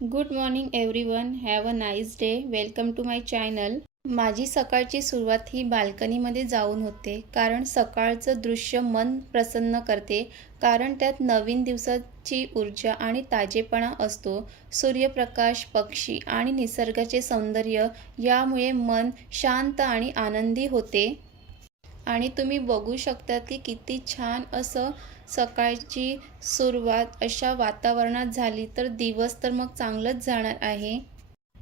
Good morning everyone. Have a nice day. Welcome to my channel. माझी सकाळची सुरुवात ही बाल्कनीमध्ये जाऊन होते, कारण सकाळचं दृश्य मन प्रसन्न करते. कारण त्यात नवीन दिवसाची ऊर्जा आणि ताजेपणा असतो. सूर्यप्रकाश, पक्षी आणि निसर्गाचे सौंदर्य यामुळे मन शांत आणि आनंदी होते. आणि तुम्ही बघू शकता की किती छान असं सकाळची सुरुवात अशा वातावरणात झाली तर दिवस तर मग चांगलंच जाणार आहे.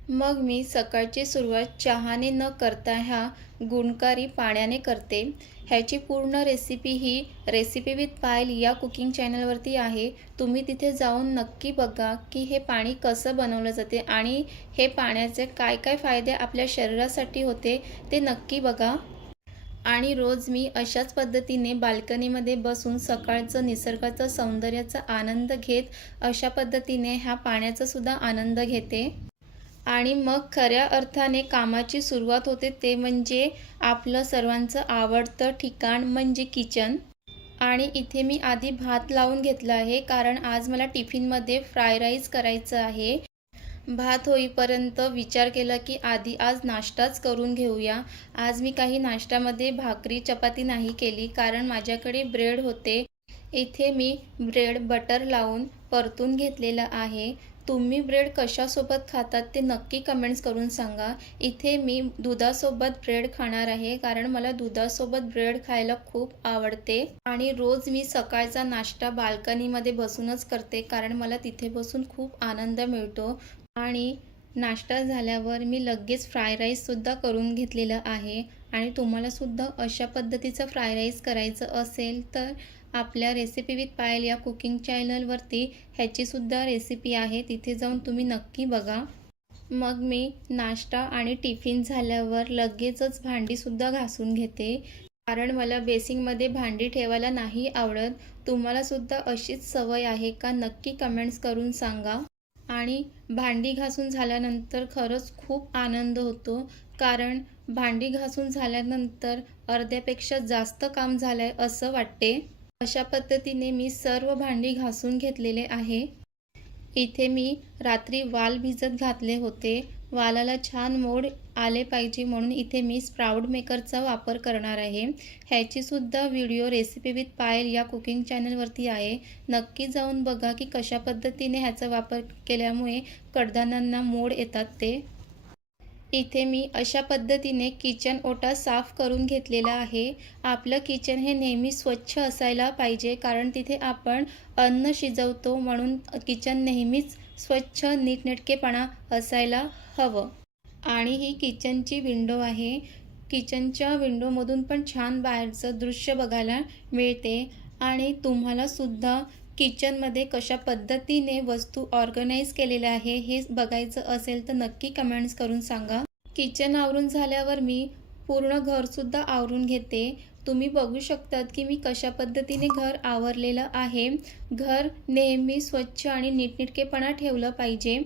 मग मी सकाळची सुरुवात चहाने न करता ह्या गुणकारी पाण्याने करते. ह्याची पूर्ण रेसिपी ही रेसिपी विथ पायल या कुकिंग चॅनलवरती आहे. तुम्ही तिथे जाऊन नक्की बघा की हे पाणी कसं बनवलं जाते आणि हे पाण्याचे काय काय फायदे आपल्या शरीरासाठी होते ते नक्की बघा. आणि रोज मी अशाच पद्धतीने बाल्कनीमध्ये बसून सकाळचं निसर्गाचं सौंदर्याचा आनंद घेत अशा पद्धतीने ह्या पाण्याचा सुद्धा आनंद घेते. आणि मग खऱ्या अर्थाने कामाची सुरुवात होते, ते म्हणजे आपलं सर्वांचं आवडतं ठिकाण म्हणजे किचन. आणि इथे मी आधी भात लावून घेतला आहे, कारण आज मला टिफिनमध्ये फ्राय राईस करायचं आहे. भात होईपर्यंत विचार केला की आधी आज नाश्ताच करून घेऊया. आज मी काही नाश्त्यामध्ये भाकरी चपाती नाही केली, कारण माझ्याकडे ब्रेड होते. इथे मी ब्रेड बटर लावून परतून घेतलेला आहे. तुम्ही ब्रेड कशासोबत खातात ते नक्की कमेंट्स करून सांगा. इथे मी दुधासोबत ब्रेड खाणार आहे, कारण मला दुधासोबत ब्रेड खायला खूप आवडते. आणि रोज मी सकाळचा नाश्ता बाल्कनीमध्ये बसूनच करते, कारण मला तिथे बसून खूप आनंद मिळतो. आणि नाश्ता झाल्यावर मी लगेच फ्राय राईससुद्धा करून घेतलेलं आहे. आणि तुम्हालासुद्धा अशा पद्धतीचं फ्राय राईस करायचं असेल तर आपल्या रेसिपी विथ पायल या कुकिंग चॅनलवरती ह्याचीसुद्धा रेसिपी आहे, तिथे जाऊन तुम्ही नक्की बघा. मग मी नाश्ता आणि टिफिन झाल्यावर लगेचच भांडीसुद्धा घासून घेते, कारण मला बेसिंगमध्ये भांडी ठेवायला नाही आवडत. तुम्हालासुद्धा अशीच सवय आहे का नक्की कमेंट्स करून सांगा. आणि भांडी घासून झाल्यानंतर खरंच खूप आनंद होतो, कारण भांडी घासून झाल्यानंतर अर्ध्यापेक्षा जास्त काम झालं आहे असं वाटते. अशा पद्धतीने मी सर्व भांडी घासून घेतलेले आहे. इथे मी रात्री वाल भिजत घातले होते. वालाला छान मोड आले पाहिजे म्हणून इथे मी स्प्राऊट मेकरचा वापर करणार आहे. ह्याचीसुद्धा व्हिडिओ रेसिपी विथ पायल या कुकिंग चॅनलवरती आहे. नक्की जाऊन बघा की कशा पद्धतीने ह्याचा वापर केल्यामुळे कडधान्यांना मोड येतात ते. इथे मी अशा पद्धतीने किचन ओटा साफ करून घेतलेला आहे. आपलं किचन हे नेहमी स्वच्छ असायला पाहिजे, कारण तिथे आपण अन्न शिजवतो, म्हणून किचन नेहमीच स्वच्छ नीटनेटकेपणा असायला हवं. आणि ही किचनची विंडो आहे. किचनच्या विंडोमधून पण छान बाहेरचं दृश्य बघायला मिळते. आणि तुम्हालासुद्धा किचनमध्ये कशा पद्धतीने वस्तू ऑर्गनाईज केलेल्या आहे हे बघायचं असेल तर नक्की कमेंट्स करून सांगा. किचन आवरून झाल्यावर मी पूर्ण घरसुद्धा आवरून घेते. तुम्ही बघू शकतात की मी कशा पद्धतीने घर आवरलेलं आहे. घर नेहमी स्वच्छ आणि नीटनेटकेपणा ठेवलं पाहिजे,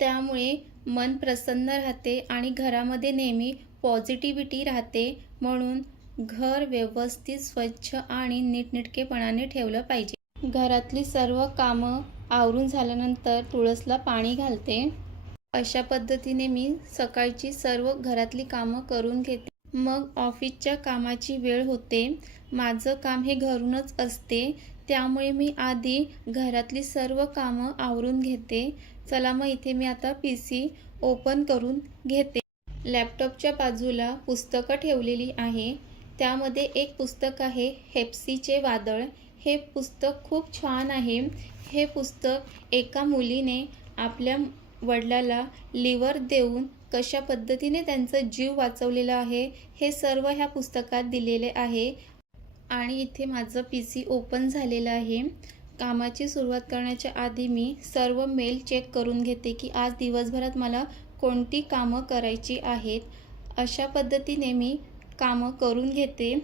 त्यामुळे मन प्रसन्न राहते आणि घरामध्ये नेहमी पॉझिटिव्हिटी राहते. म्हणून घर व्यवस्थित स्वच्छ आणि नीटनेटकेपणाने ठेवलं पाहिजे. घरातली सर्व कामं आवरून झाल्यानंतर तुळसला पाणी घालते. अशा पद्धतीने मी सकाळची सर्व घरातली कामं करून घेते. मग ऑफिसच्या कामाची वेळ होते. माझं काम हे घरूनच असते, त्यामुळे मी आधी घरातली सर्व कामं आवरून घेते. चला मग इथे मी आता PC ओपन करून घेते. लॅपटॉपच्या बाजूला पुस्तकं ठेवलेली आहे. त्यामध्ये एक पुस्तक आहे हेप्सीचे वादळ. हे पुस्तक खूप छान आहे. हे पुस्तक एका मुलीने आपल्या वडिलाला लिव्हर देऊन कशा पद्धतीने त्यांचा जीव वाचवलेला आहे हे सर्व ह्या पुस्तकात दिलेले आहे. आणि इथे माझं PC ओपन झालेलं आहे. कामाची सुरुवात करण्याच्या आधी मी सर्व मेल चेक करून घेते की आज दिवसभरात मला कोणती कामं करायची आहेत. अशा पद्धतीने मी कामं करून घेते.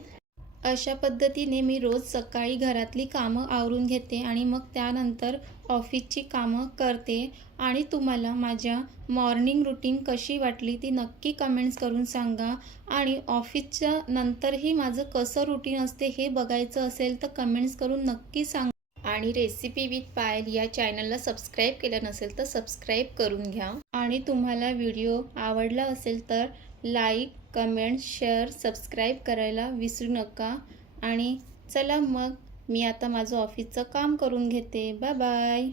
अशा पद्धतीने मी रोज सकाळी घरातली कामं आवरून घेते आणि मग त्यानंतर ऑफिसची कामं करते. आणि तुम्हाला माझ्या मॉर्निंग रूटीन कशी वाटली ती नक्की कमेंट्स करून सांगा. आणि ऑफिसच्या नंतरही माझं कसं रूटीन असते हे बघायचं असेल तर कमेंट्स करून नक्की सांगा. आणि रेसिपी विथ पायल या चॅनलला सबस्क्राईब केलं नसेल तर सबस्क्राईब करून घ्या. आणि तुम्हाला व्हिडिओ आवडला असेल तर लाईक, कमेंट, शेअर, सबस्क्राईब करायला विसरू नका. आणि चला मग मी आता माझं ऑफिसचं काम करून घेते. Bye bye.